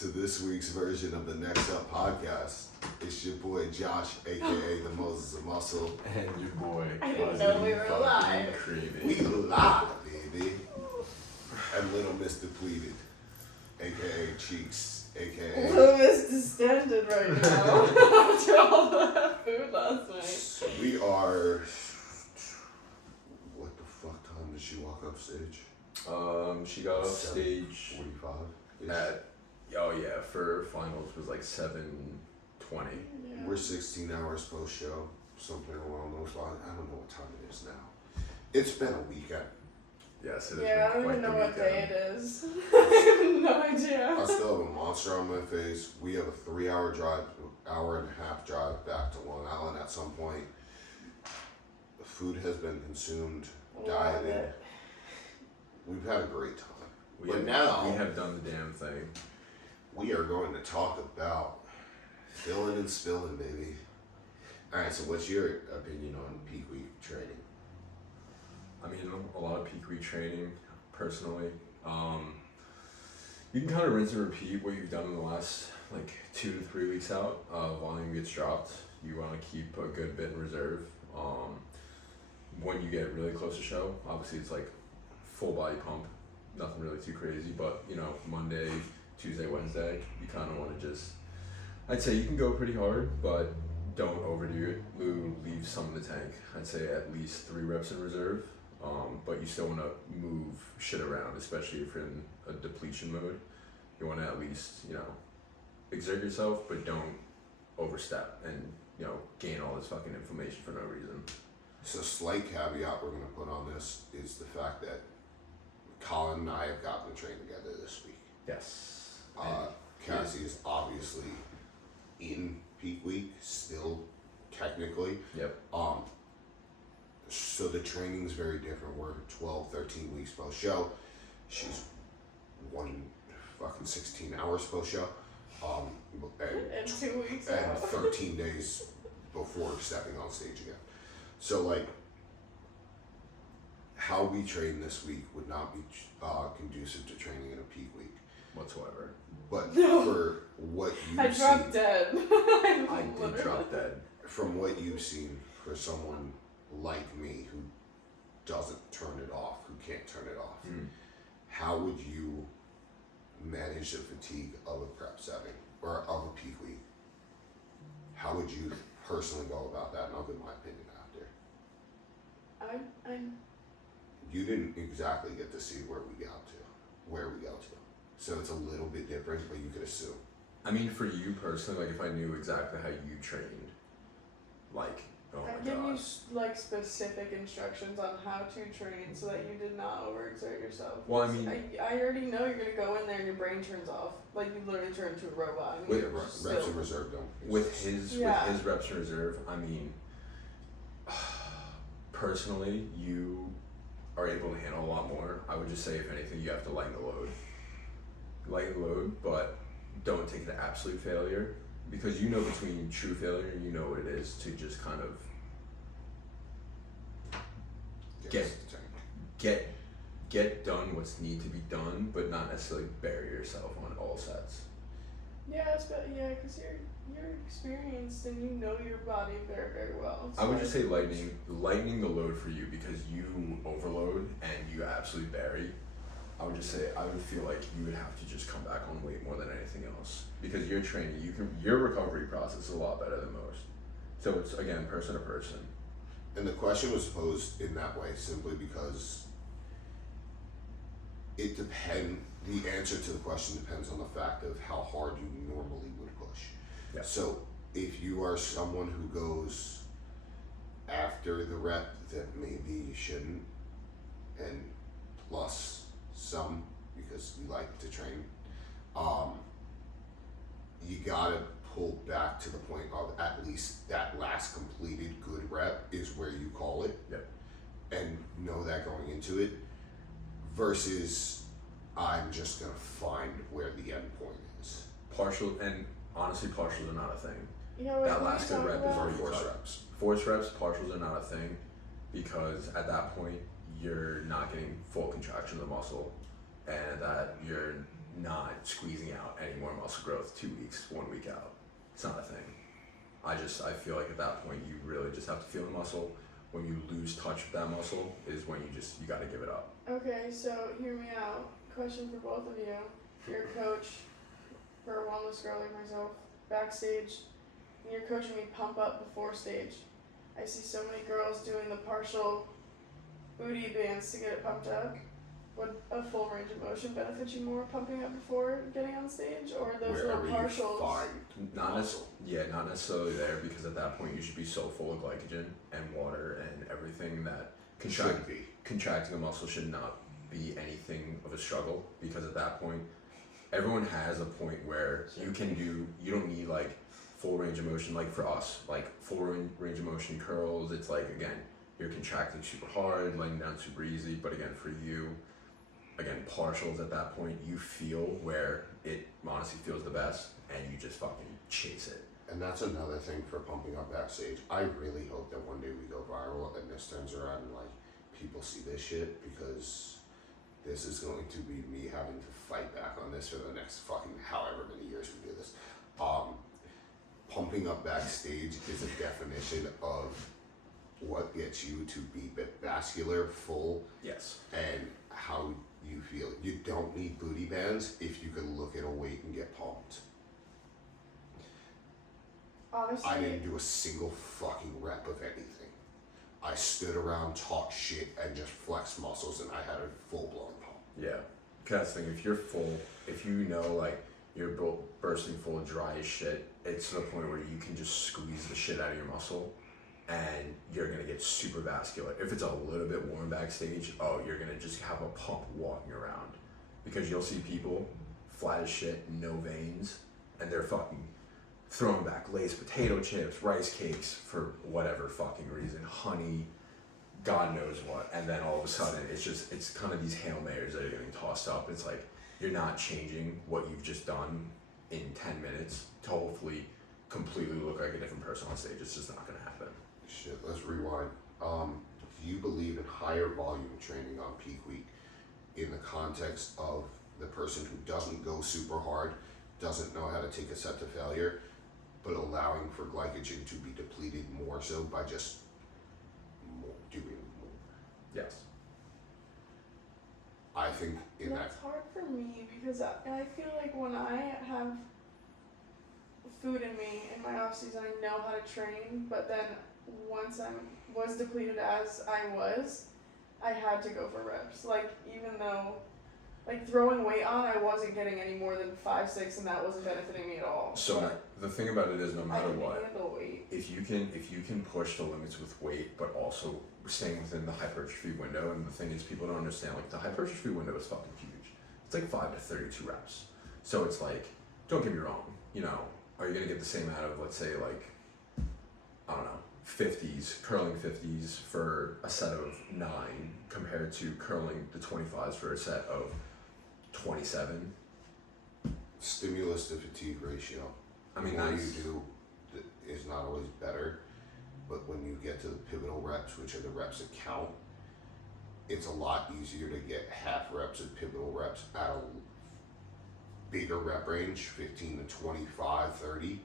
to this week's version of the Next Up podcast. It's your boy Josh, aka the Moses of Muscle. And your boy, I didn't know we were live. We live, baby. And little Miss Depleted, aka Cheeks, aka... Little Miss Distended right now after all the food last night. So we are... What the fuck time did she walk up stage? She got off stage 45. at, for finals was like 7:20. Yeah. We're 16 hours post show, something along those lines. I don't know what time it is now. It's been a weekend. Yes, it is. Yeah, I don't even know what day it is. I have no idea. I still have a monster on my face. We have a 3-hour drive, hour and a half drive back to Long Island at some point. The food has been consumed, dieted. We've had a great time. We have done the damn thing. We are going to talk about filling and spilling, baby. Alright, so what's your opinion on peak week training? I mean, a lot of peak week training, personally. You can kind of rinse and repeat what you've done in the last, 2 to 3 weeks out. Volume gets dropped. You want to keep a good bit in reserve. When you get really close to show, obviously it's like full body pump. Nothing really too crazy, but, Monday, Tuesday, Wednesday, you kind of want to just... I'd say you can go pretty hard, but don't overdo it. Leave some in the tank. I'd say at least 3 reps in reserve. But you still want to move shit around, especially if you're in a depletion mode. You want to at least, exert yourself, but don't overstep and, gain all this fucking inflammation for no reason. So slight caveat we're going to put on this is the fact that Colin and I have gotten to train together this week. Yes. Cassie is obviously in peak week, still technically. Yep. So the training's very different. We're 12, 13 weeks post show. She's 16 hours post show. And 2 weeks and out. 13 days before stepping on stage again. So how we train this week would not be conducive to training in a peak week Whatsoever. But No. for what you've I dropped seen, dead. I did Literally. drop dead. from what you've seen for someone like me who doesn't turn it off, who can't turn it off, how would you manage the fatigue of a prep setting or of a peak week? How would you personally go about that? And I'll give my opinion after. I'm You didn't exactly get to see where we got to. So it's a little bit different, but you could assume. I mean, for you personally, if I knew exactly how you trained, oh I my give you gosh. specific instructions on how to train so that you did not overexert yourself. Well, I mean... I already know you're gonna go in there and your brain turns off. Like you literally turn into a robot. And With you're reps still- in reserve don't. With his reps in reserve, I mean, personally, you are able to handle a lot more. I would just say, if anything, you have to lighten the load. Lighten the load, but don't take it to absolute failure, because between true failure and what it is to just kind of get done what's need to be done, but not necessarily bury yourself on all sets. Yeah, because you're experienced and you know your body very, very well. I would just say lightening the load for you, because you overload and you absolutely bury. I would feel like you would have to just come back on weight more than anything else, because your training, your recovery process is a lot better than most. So it's, again, person to person. And the question was posed in that way simply because the answer to the question depends on the fact of how hard you normally would push. Yeah. So if you are someone who goes after the rep that maybe you shouldn't, and plus some, because you like to train, you gotta pull back to the point of at least that last completed good rep is where you call it. Yep. And know that going into it, versus I'm just gonna find where the end point is. Partials are not a thing. That last good rep is already Force cut. reps. Force reps, partials are not a thing, because at that point you're not getting full contraction of the muscle, and that you're not squeezing out any more muscle growth 2 weeks, 1 week out. It's not a thing. I feel like at that point you really just have to feel the muscle. When you lose touch with that muscle is when you gotta give it up. Okay, so hear me out. Question for both of you. You're a coach for a wellness girl like myself, backstage, and you're coaching me pump up before stage. I see so many girls doing the partial booty bands to get it pumped up. Would a full range of motion benefit you more pumping up before getting on stage, or those Wherever little you partials? find Not muscle. not necessarily there, because at that point you should be so full of glycogen and water and everything that Should be. contracting a muscle should not be anything of a struggle, because at that point everyone has a point where you don't need like full range of motion. Like for us, like full range of motion curls, it's like, again, you're contracting super hard, laying down super easy, but again for you, again, partials at that point, you feel where it honestly feels the best, and you just fucking chase it. And that's another thing for pumping up backstage. I really hope that one day we go viral and this turns around and like people see this shit, because this is going to be me having to fight back on this for the next fucking however many years we do this. Pumping up backstage is a definition of what gets you to be vascular, full, Yes. and how you feel. You don't need booty bands if you can look at a weight and get pumped. Honestly, I didn't do a single fucking rep of anything. I stood around, talked shit, and just flexed muscles, and I had a full-blown pump. Yeah. Because I think if you're full, if you know like you're bursting full of dry as shit, it's to the point where you can just squeeze the shit out of your muscle, and you're gonna get super vascular. If it's a little bit warm backstage, you're gonna just have a pump walking around, because you'll see people flat as shit, no veins, and they're fucking throwing back Lay's potato chips, rice cakes for whatever fucking reason, honey, God knows what, and then all of a sudden it's kind of these Hail Marys that are getting tossed up. It's like you're not changing what you've just done in 10 minutes to hopefully completely look like a different person on stage. It's just not gonna happen. Shit, let's rewind. Do you believe in higher volume training on peak week in the context of the person who doesn't go super hard, doesn't know how to take a set to failure, but allowing for glycogen to be depleted more so by just doing more? Yes. I think in that's hard for me, because I feel like when I have food in me in my off season, I know how to train, but then once I was depleted as I had to go for reps. Like, even though, like, throwing weight on, I wasn't getting any more than 5-6, and that wasn't benefiting me at all. So the thing about it is, no I matter can what, handle weight. if you can push the limits with weight, but also staying within the hypertrophy window, and the thing is, people don't understand, like, the hypertrophy window is fucking huge. It's like 5 to 32 reps. So it's like, don't get me wrong, you know, are you gonna get the same out of, let's say, like, I don't know, 50s, curling 50s for a set of 9 compared to curling the 25s for a set of 27? stimulus to fatigue ratio. I mean, the more that's, you do is not always better, but when you get to the pivotal reps, which are the reps that count, it's a lot easier to get half reps and pivotal reps at a bigger rep range, 15 to 25, 30,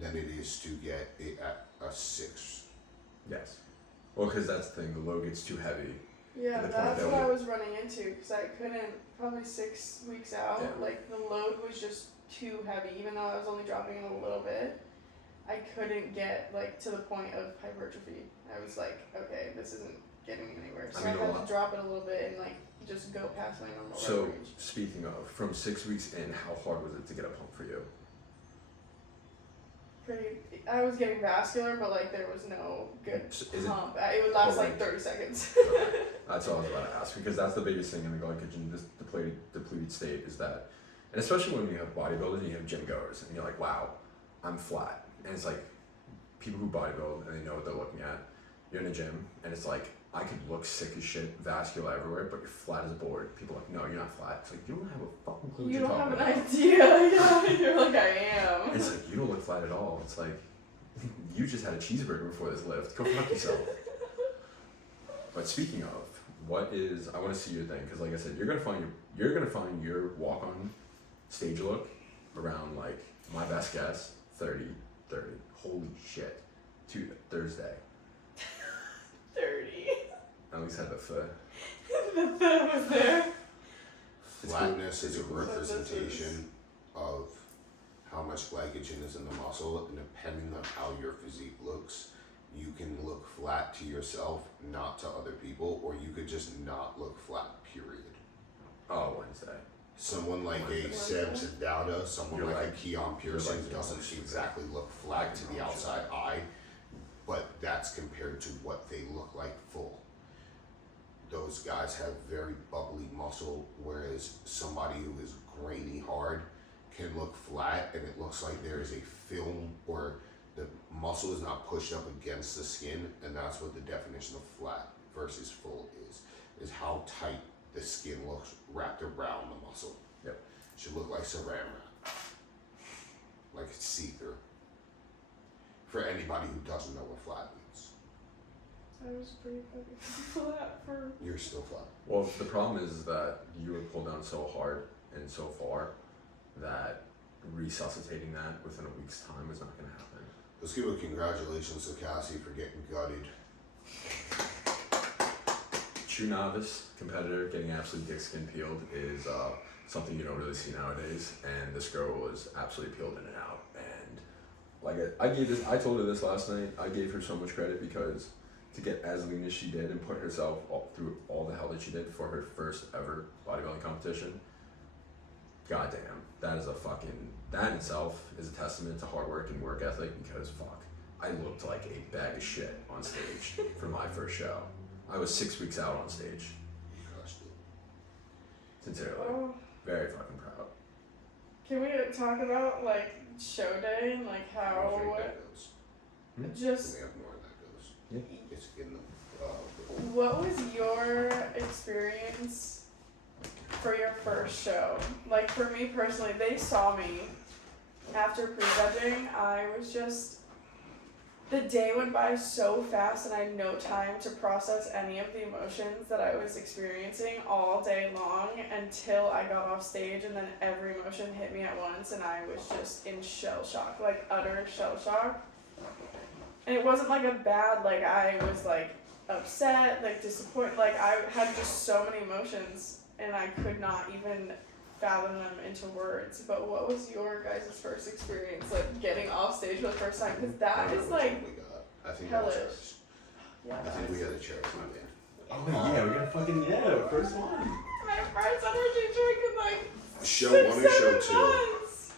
than it is to get it at a 6. yes. Well, because that's the thing, the load gets too heavy. Yeah, the point that's that what I we- was running into, because I couldn't, probably 6 weeks out, Yeah. like, the load was just too heavy. Even though I was only dropping it a little bit, I couldn't get, like, to the point of hypertrophy. I was like, okay, this isn't getting me anywhere. So I, mean, a had lot- to drop it a little bit and, like, just go past my normal So, rep range. speaking of, from 6 weeks in, how hard was it to get a pump for you? I was getting vascular, but, like, there was no good So is it, pump. It would last, like, range? 30 seconds. that's all I was about to ask, because that's the biggest thing in the glycogen depleted state is that, and especially when you have bodybuilders and you have gym goers, and you're like, wow, I'm flat. And it's like, people who bodybuild and they know what they're looking at, you're in a gym, and it's like, I could look sick as shit, vascular everywhere, but you're flat as a board. People are like, no, you're not flat. It's like, you don't have a fucking clue what You you're don't have talking an about. idea. Yeah, you're like, I am. It's like, you don't look flat at all. It's like, you just had a cheeseburger before this lift. Go fuck yourself. But speaking of, I want to see your thing, because like I said, you're gonna find your walk-on stage look around like my best guess 30. Holy shit. Thursday. 30. I at least had the foot. That was there. Flatness is a It's cool. representation of how much glycogen is in the muscle, and depending on how your physique looks, you can look flat to yourself, not to other people, or you could just not look flat, period. Oh, Wednesday. Someone like a Wednesday? Sam Dowda, someone You're like like- a Keon Pearson like doesn't Wednesday. exactly look flat to the outside eye, but that's compared to what they look like full. Those guys have very bubbly muscle, whereas somebody who is grainy hard can look flat and it looks like there is a film or the muscle is not pushed up against the skin, and that's what the definition of flat versus full is how tight the skin looks wrapped around the muscle. Yep. Should look like saran wrap. Like it's see-through. For anybody who doesn't know what flat means. I was pretty fucking flat for. You're still flat. Well, the problem is that you were pulled down so hard and so far that resuscitating that within a week's time is not going to happen. Let's give a congratulations to Cassie for getting gutted. True novice competitor getting absolutely dick skin peeled is something you don't really see nowadays, and this girl was absolutely peeled in and out. And like I told her this last night. I gave her so much credit because to get as lean as she did and put herself through all the hell that she did for her first ever bodybuilding competition. Goddamn, that in itself is a testament to hard work and work ethic, because fuck, I looked like a bag of shit on stage for my first show. I was 6 weeks out on stage. Crushed it. Sincerely, Oh, very fucking proud. can we talk about like show day and like I how think that goes. just We have more of that goes. Yeah. It's in the what was your experience for your first show? Like for me personally, they saw me after pre-judging. I was just, the day went by so fast and I had no time to process any of the emotions that I was experiencing all day long until I got off stage, and then every emotion hit me at once and I was just in shell shock, like utter shell shock. And it wasn't like a bad, like I was like upset, like disappointed, like I had just so many emotions and I could not even fathom them into words. But what was your guys' first experience, like getting off stage for the first time? Because that is like, we got. I think hellish. that was yeah, I think we had a cherry, my man. Oh yeah, we got fucking first one. my first energy drink in like Show 6, one or show 7 two? months.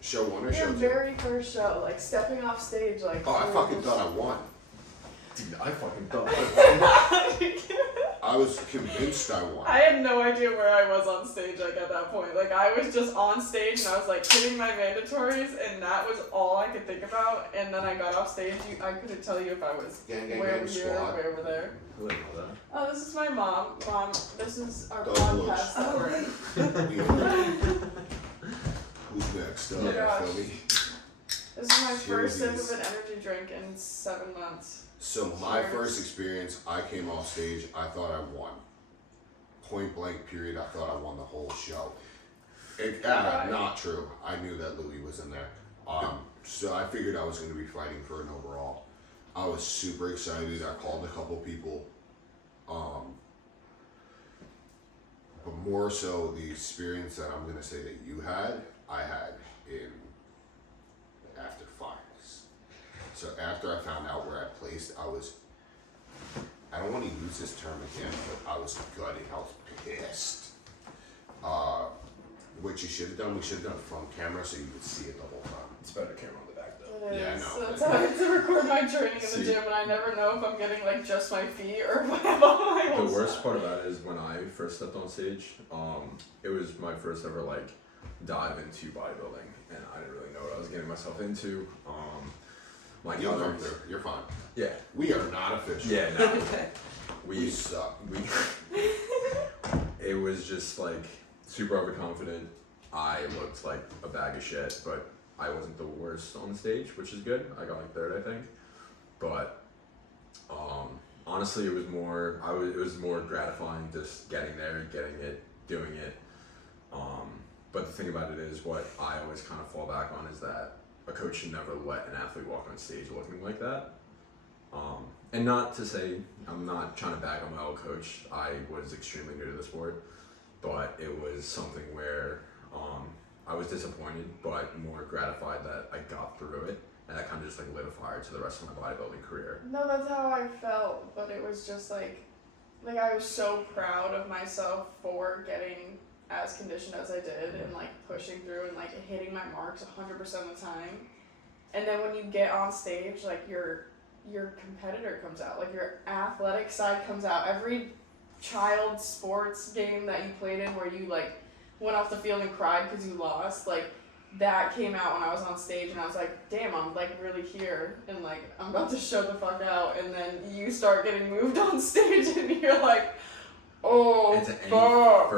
Show one or Your show two? very first show, like stepping off stage, like. Oh, I fucking thought I won. Dude, I fucking thought. I was convinced I won. I had no idea where I was on stage like at that point. Like I was just on stage and I was like hitting my mandatories, and that was all I could think about. And then I got off sage. I couldn't tell you if I was Gang, gang, way gang, over here squad. or way over there. I wouldn't know that. Oh, this is my mom. Mom, this is our Those podcast that we're in. Who's next? Oh, gosh. Feel me? This is my first sip Cheersies. of an energy drink in 7 months. So my Cheers. first experience, I came off stage, I thought I won. Point blank period, I thought I won the whole show. Right. Not true. I knew that Louis was in there. So I figured I was going to be fighting for an overall. I was super excited. I called a couple people. But more so the experience that I'm going to say that you had, I had in after finals. So after I found out where I placed, I don't want to use this term again, but I was gutted. I was pissed. What you should have done, we should have done front camera so you could see it the whole time. It's better camera on the back though. It Yeah, I is. know. That's how I have to record my training in the See. gym, and I never know if I'm getting like just my feet or if I have all my whole The worst stuff. part about it is when I first stepped on stage, it was my first ever like dive into bodybuilding, and I didn't really know what I was getting myself into. My You'll come calories, through. You're fine. yeah, We are not official. yeah, no, We we suck. it was just like super overconfident. I looked like a bag of shit, but I wasn't the worst on the stage, which is good. I got like third, I think. But honestly, it was more gratifying just getting there, getting it, doing it. But the thing thing about it is what I always kind of fall back on is that a coach should never let an athlete walk on stage looking like that. And not to say, I'm not trying to bag on my old coach. I was extremely new to the sport, but it was something where I was disappointed, but more gratified that I got through it, and that kind of just like lit a fire to the rest of my bodybuilding career. No, that's how I felt, but it was just like I was so proud of myself for getting as conditioned as I did and like pushing through and like hitting my marks 100% of the time. And then when you get on stage, like your competitor comes out, like your athletic side comes out. Every child sports game that you played in where you like went off the field and cried because you lost, like that came out when I was on stage, and I was like, damn, I'm like really here and like I'm about to show the fuck out. And then you start getting moved on stage and you're like, oh It's fuck.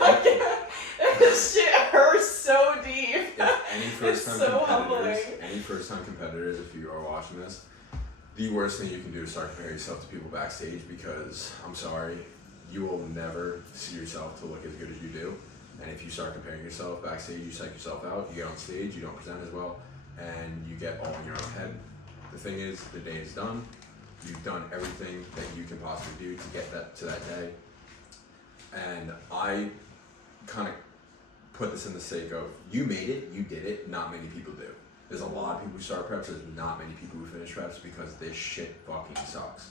Like, this shit hurts so deep. If any first-time so competitors, if you are watching this, the worst thing you can do is start comparing yourself to people backstage, because I'm sorry, you will never see yourself to look as good as you do. And if you start comparing yourself backstage, you psych yourself out, you get on stage, you don't present as well, and you get all in your own head. The thing is, the day is done. You've done everything that you can possibly do to get that to that day. And I kind of put this in the sake of, you made it, you did it, not many people do. There's a lot of people who start preps, there's not many people who finish preps, because this shit fucking sucks.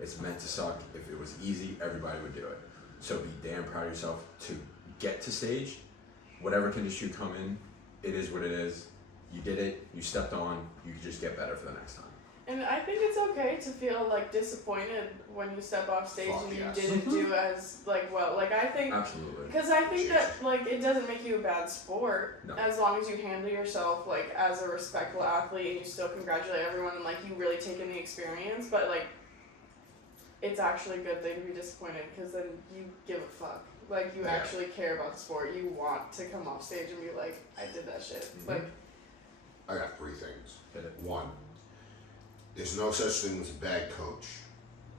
It's meant to suck. If it was easy, everybody would do it. So be damn proud of yourself to get to stage. Whatever condition you come in, it is what it is. You did it, you stepped on, you can just get better for the next time. And I think it's okay to feel like disappointed when you step off stage and you didn't do as like well. Like I think, absolutely, because I think that like it doesn't make you a bad sport, no. as long as you handle yourself like as a respectful athlete and you still congratulate everyone and like you really take in the experience. But like, it's actually a good thing to be disappointed, because then you give a fuck. Like you actually care about the sport. You want to come off stage and be like, I did that shit. Mm-hmm. Like, I got 3 things. Hit it. 1, there's no such thing as a bad coach,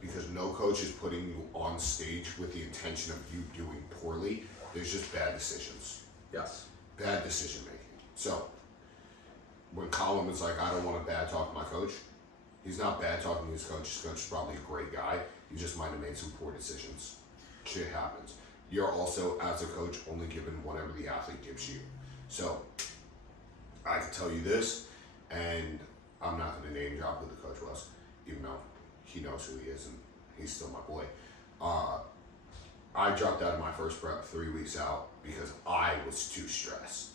because no coach is putting you on stage with the intention of you doing poorly. There's just bad decisions. Yes. Bad decision making. So, when Colin was like, I don't want to bad talk my coach, he's not bad talking his coach. His coach is probably a great guy. He just might have made some poor decisions. Shit happens. You're also, as a coach, only given whatever the athlete gives you. So, I can tell you this, and I'm not going to name drop who the coach was, even though he knows who he is and he's still my boy. I dropped out of my first prep 3 weeks out because I was too stressed.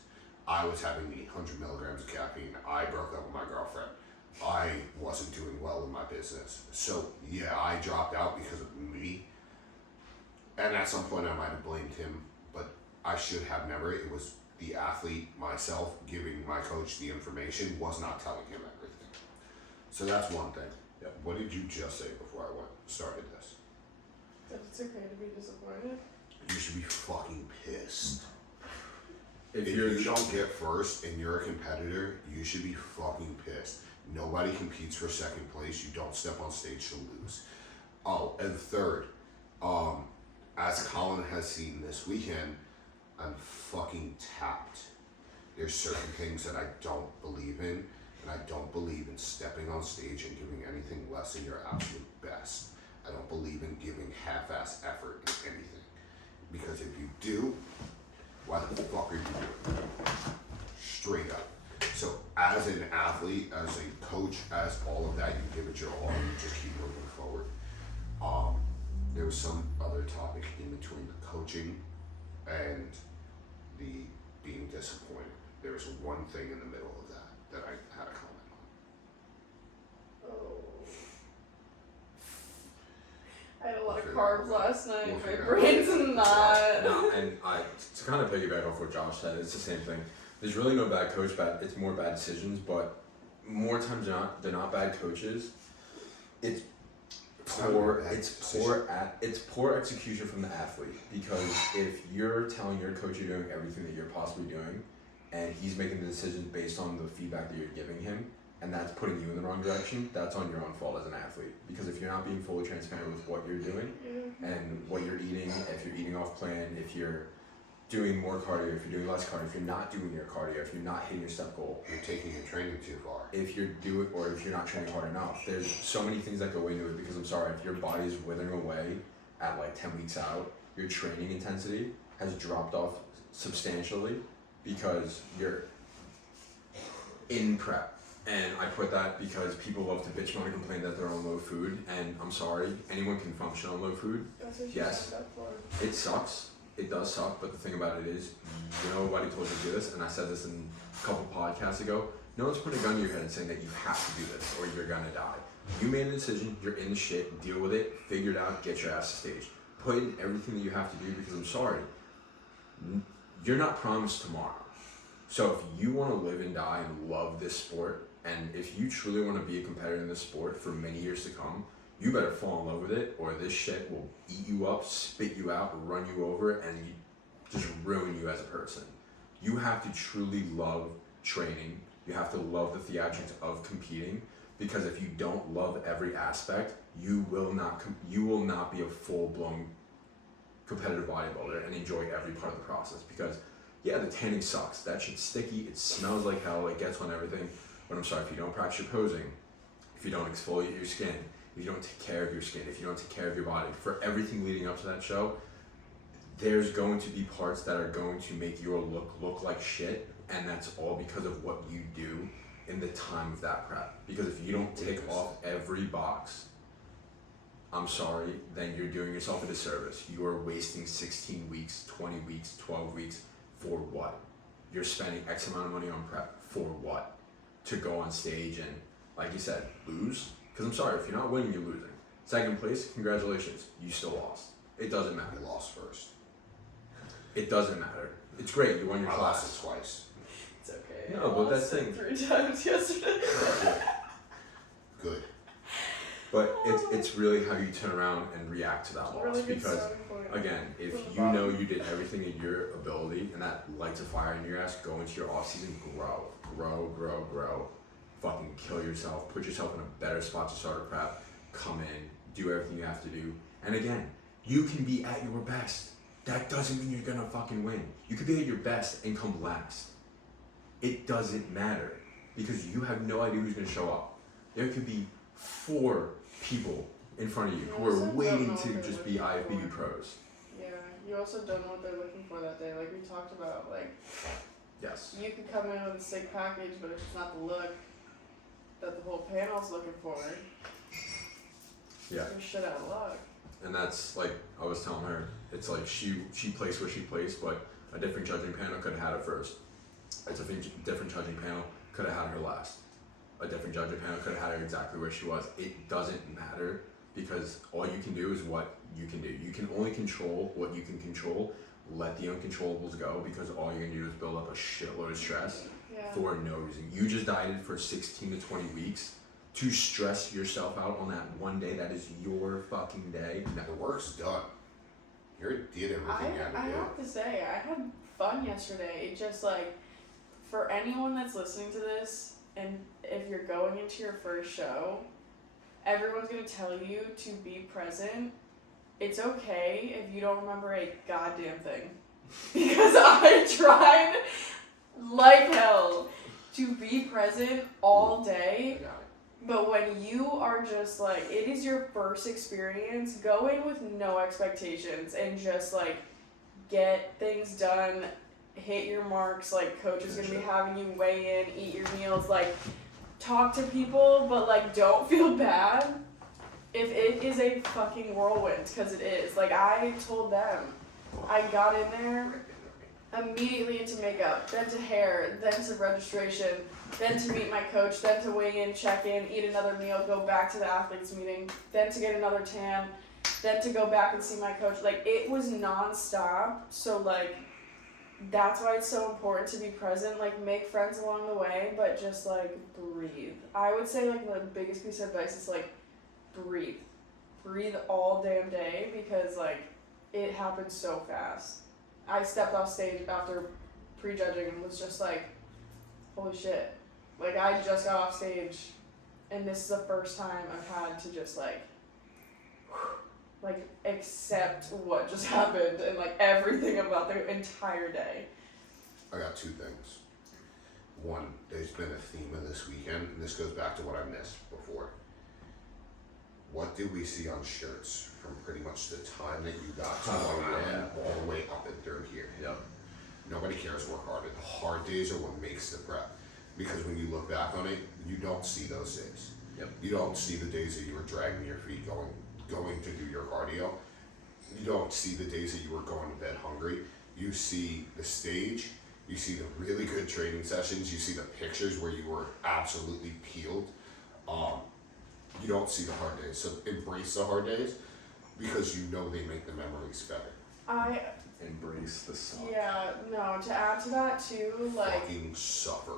I was having the 100 milligrams of caffeine. I broke up with my girlfriend. I wasn't doing well in my business. So yeah, I dropped out because of me. And at some point I might have blamed him, but I should have never. It was the athlete, myself, giving my coach the information, was not telling him everything. So that's one thing. Yep. What did you just say before I started this? that it's okay to be disappointed. You should be fucking pissed. If you don't get first and you're a competitor, you should be fucking pissed. Nobody competes for second place. You don't step on stage to lose. Oh, and third, as Colin has seen this weekend, I'm fucking tapped. There's certain things that I don't believe in, and I don't believe in stepping on stage and giving anything less than your absolute best. I don't believe in giving half-ass effort in anything. Because if you do, why the fuck are you doing it? Straight up. So as an athlete, as a coach, as all of that, you give it your all, you just keep moving forward. There was some other topic in between the coaching and the being disappointed. There was one thing in the middle of that I had a comment on. Oh. I had a lot of We'll carbs figure it out. last night. We'll My figure it out. brain's not. No, and to kind of piggyback off what Josh said, it's the same thing. There's really no bad coach, it's more bad decisions, but more times than not, they're not bad coaches. It's poor execution from the athlete, because if you're telling your coach you're doing everything that you're possibly doing, and he's making the decisions based on the feedback that you're giving him, and that's putting you in the wrong direction, that's on your own fault as an athlete. Because if you're not being fully transparent with what you're doing and what you're eating, if you're eating off plan, if you're doing more cardio, if you're doing less cardio, if you're not doing your cardio, if you're not hitting your step goal, You're taking your training too far. if you're doing, or if you're not training hard enough, there's so many things that go into it. Because I'm sorry, if your body's withering away at like 10 weeks out, your training intensity has dropped off substantially because you're in prep. And I put that because people love to bitch, moan, and complain that they're on low food. And I'm sorry, anyone can function on low food. That's what you Yes. signed up for. It sucks. It does suck. But the thing about it is, nobody told you to do this. And I said this in a couple podcasts ago. No one's putting a gun to your head and saying that you have to do this or you're gonna die. You made a decision. You're in the shit. Deal with it. Figure it out. Get your ass to stage. Put in everything that you have to do because I'm sorry. You're not promised tomorrow. So if you want to live and die and love this sport, and if you truly want to be a competitor in this sport for many years to come, you better fall in love with it, or this shit will eat you up, spit you out, run you over, and just ruin you as a person. You have to truly love training. You have to love the theatrics of competing, because if you don't love every aspect, you will not be a full-blown competitive bodybuilder and enjoy every part of the process. Because yeah, the tanning sucks. That shit's sticky. It smells like hell. It gets on everything. But I'm sorry, if you don't practice your posing, if you don't exfoliate your skin, if you don't take care of your skin, if you don't take care of your body, for everything leading up to that show, there's going to be parts that are going to make your look like shit, and that's all because of what you do in the time of that prep. Because if you don't tick off every box, I'm sorry, then you're doing yourself a disservice. You are wasting 16 weeks, 20 weeks, 12 weeks for what? You're spending X amount of money on prep for what? To go on stage and, like you said, lose? Because I'm sorry, if you're not winning, you're losing. Second place, congratulations, you still lost. It doesn't matter. I lost first. It doesn't matter. It's great, you won your I class. lost it twice. It's okay. No, I but lost that's it thing. 3 times yesterday. Good. But it's really how you turn around and react to that loss. Really good Because starting point. again, if From the you know bottom. you did everything in your ability and that lights a fire in your ass, go into your off season, grow. Fucking kill yourself, put yourself in a better spot to start a prep, come in, do everything you have to do. And again, you can be at your best. That doesn't mean you're gonna fucking win. You could be at your best and come last. It doesn't matter because you have no idea who's gonna show up. There could be 4 people in front of you who You are also don't waiting know to what they're just be looking IFBB for. pros. Yeah, you also don't know what they're looking for that day. Like we talked about, like Yes. you could come in with a sick package, but if it's not the look that the whole panel's looking for, Yeah. you're shit out of luck. And that's like I was telling her, it's like she placed where she placed, but a different judging panel could have had her first. A different judging panel could have had her last. A different judging panel could have had her exactly where she was. It doesn't matter because all you can do is what you can do. You can only control what you can control. Let the uncontrollables go because all you're gonna do is build up a shitload of stress Yeah. for no reason. You just dieted for 16 to 20 weeks to stress yourself out on that one day that is your fucking day. The work's done. You did everything I you had to do. have to say, I had fun yesterday. It just like, for anyone that's listening to this, and if you're going into your first show, everyone's gonna tell you to be present. It's okay if you don't remember a goddamn thing. Because I tried like hell to be present all day. I got it. But when you are just like, it is your first experience, go in with no expectations and just like get things done, hit your marks. Like, coach is gonna be having you weigh in, eat your meals, like talk to people, but like don't feel bad if it is a fucking whirlwind, because it is. Like, I told them, I got in there immediately into makeup, then to hair, then to registration, then to meet my coach, then to weigh in, check in, eat another meal, go back to the athletes meeting, then to get another tan, then to go back and see my coach. Like, it was non-stop. So like, that's why it's so important to be present. Like, make friends along the way, but just like breathe. I would say like the biggest piece of advice is like breathe all damn day, because like it happens so fast. I stepped off stage after prejudging and was just like, holy shit. Like, I just got off stage and this is the first time I've had to just like like accept what just happened and like everything about the entire day. I got two things. One, there's been a theme of this weekend, and this goes back to what I missed before. What did we see on shirts from pretty much the time that you got to all the way up and through here? Yep. Nobody cares work harder. The hard days are what makes the prep. Because when you look back on it, you don't see those days. Yep. You don't see the days that you were dragging your feet going to do your cardio. You don't see the days that you were going to bed hungry. You see the stage. You see the really good training sessions. You see the pictures where you were absolutely peeled. You don't see the hard days. So embrace the hard days because you know they make the memories better. Embrace the suck. Yeah, no, to add to that too, like fucking suffer.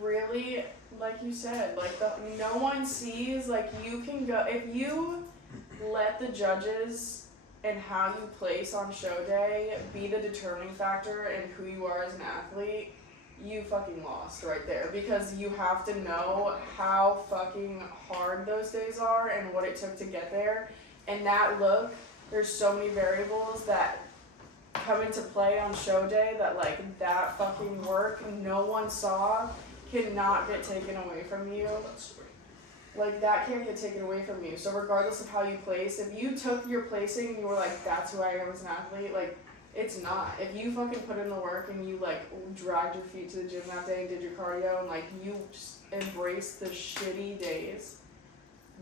really, like you said, like no one sees, like you can go, if you let the judges and how you place on show day be the determining factor in who you are as an athlete, you fucking lost right there, because you have to know how fucking hard those days are and what it took to get there. And that look, there's so many variables that come into play on show day that like that fucking work no one saw cannot get taken away from you. Like that can't get taken away from you. So regardless of how you place, if you took your placing and you were like, that's who I am as an athlete, like it's not. If you fucking put in the work and you like dragged your feet to the gym that day and did your cardio and like you just embraced the shitty days,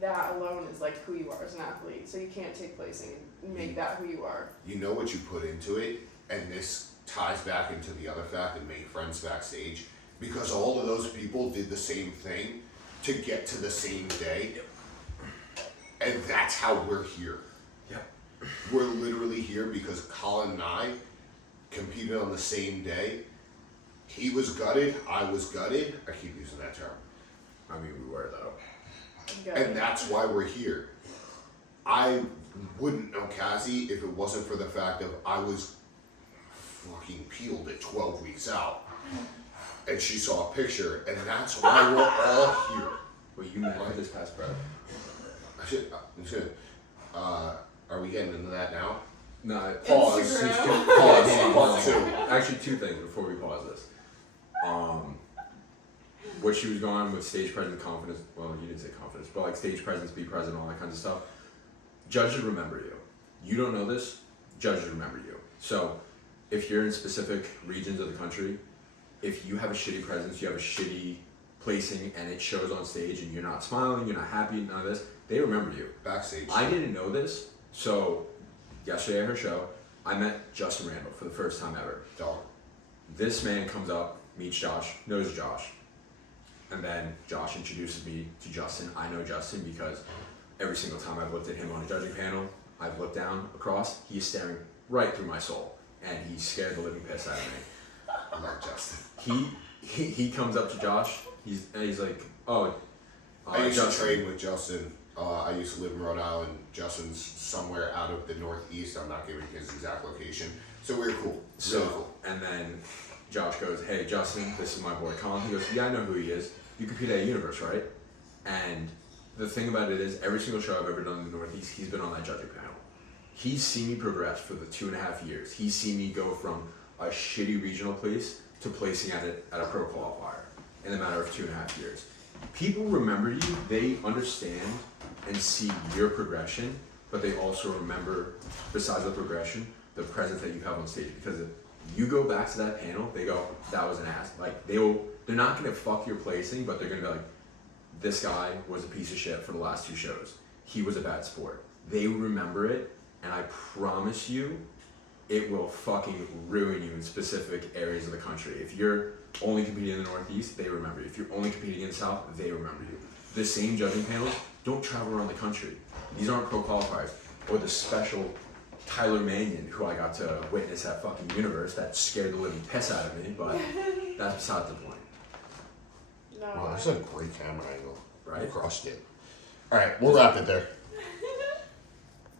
that alone is like who you are as an athlete. So you can't take placing and make that who you are. You know what you put into it, and this ties back into the other fact that made friends backstage, because all of those people did the same thing to get to the same day. And that's how we're here. Yep. We're literally here because Colin and I competed on the same day. He was gutted, I was gutted. I keep using that term. I mean, we were though. And that's why we're here. I wouldn't know Cassie if it wasn't for the fact of I was fucking peeled at 12 weeks out. And she saw a picture, and that's why we're all here. Well, you met this past prep. Are we getting into that now? No, pause. Instagram. Pause. Actually, two things before we pause this. What she was going with stage presence, confidence. Well, you didn't say confidence, but like stage presence, be present, all that kinds of stuff. Judges remember you. You don't know this. Judges remember you. So, if you're in specific regions of the country, if you have a shitty presence, you have a shitty placing, and it shows on stage, and you're not smiling, you're not happy, none of this, they remember you. Backstage. I didn't know this, so yesterday at her show, I met Justin Randall for the first time ever. Dog. This man comes up, meets Josh, knows Josh, and then Josh introduces me to Justin. I know Justin because every single time I've looked at him on a judging panel, I've looked down across, he's staring right through my soul, and he scared the living piss out of me. I like Justin. He comes up to Josh. He's like, oh. I used Justin. to train with Justin. I used to live in Rhode Island. Justin's somewhere out of the Northeast. I'm not giving his exact location. So we were cool. So, Really cool. and then Josh goes, hey, Justin, this is my boy Colin. He goes, yeah, I know who he is. You compete at Universe, right? And the thing about it is, every single show I've ever done in the Northeast, he's been on that judging panel. He's seen me progress for the 2.5 years. He's seen me go from a shitty regional place to placing at a pro qualifier in a matter of 2.5 years. People remember you, they understand and see your progression, but they also remember, besides the progression, the presence that you have on stage. Because if you go back to that panel, they go, that was an ass. Like they're not gonna fuck your placing, but they're gonna be like, this guy was a piece of shit for the last 2 shows. He was a bad sport. They remember it, and I promise you, it will fucking ruin you in specific areas of the country. If you're only competing in the Northeast, they remember you. If you're only competing in the South, they remember you. The same judging panels don't travel around the country. These aren't pro qualifiers. Or the special Tyler Mannion, who I got to witness at fucking Universe, that scared the living piss out of me, but that's beside the point. No. Wow, that's a great camera angle. Right? You crushed it. All right, we'll wrap it there.